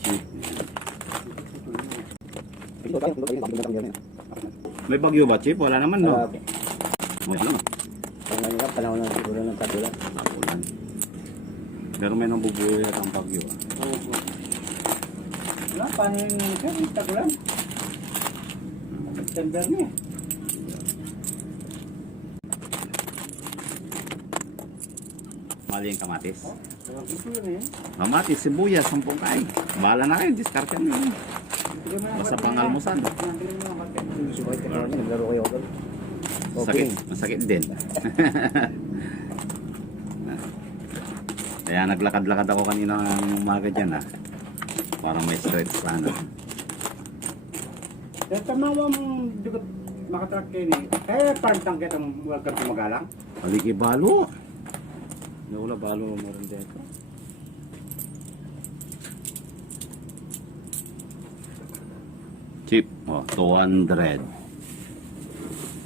Chip. May bagyo ba, Chip? Wala naman, no? Wala naman. Panahon na siguro ng tagulan. Tagulan. Pero may nang bubuhay at ang bagyo. Wala, paano yung tagulan? September niya. Mali yung kamatis. Gusto na yan. Kamatis, sibuyas, sampung kain. Bahala na kayo, discard yan. Basta pangalmusan. Naglaro kayo agad. Masakit, masakit din. Kaya naglakad-lakad ako kanina ng umaga dyan, ha. Para may stretch sana. Kaya tama mo dugot makatrack kayo ni. Kaya partang kitang welcome to Magalang. Haliki balo. Wala balo meron dito. Cheap, oh, 200,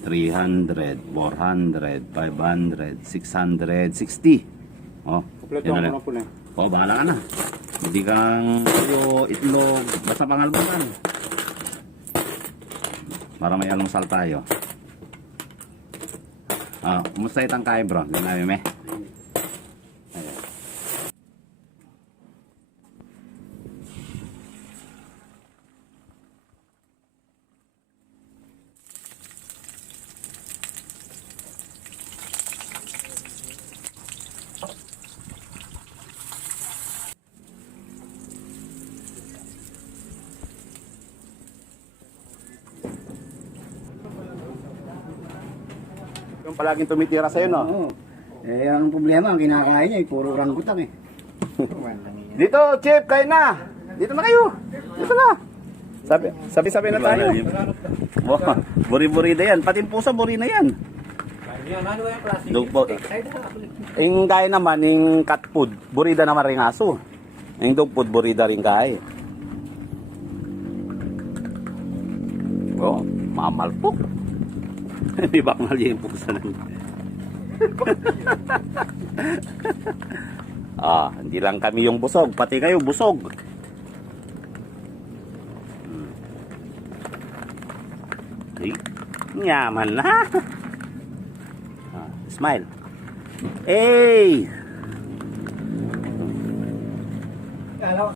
300, 400, 500, 660. Oh, Kompleto yan na ako lang. na po na. Oh, bahala ka na. Hindi kang tuyo, itlog, basta pangalmusan. Para may almusal tayo. Ah, kumusta itang kain, bro? Hindi namin, me. Yung palaging tumitira sa'yo, no? Oo. Eh, ang problema, ang kinakain niya, puro ranggutan eh. Dito, Chip, kayo na! Dito na kayo! Dito na! Sabi na tayo. Buri-buri na yan. Pati yung pusa, buri na yan. Dog yung kaya naman, yung cat food, burida naman rin aso. Yung dog food, burida rin kaya. Oh, mamalpok. Hindi ba akong yung pusa na hindi lang kami yung busog, pati kayo busog. Ay, nyaman na. Smile. Hey!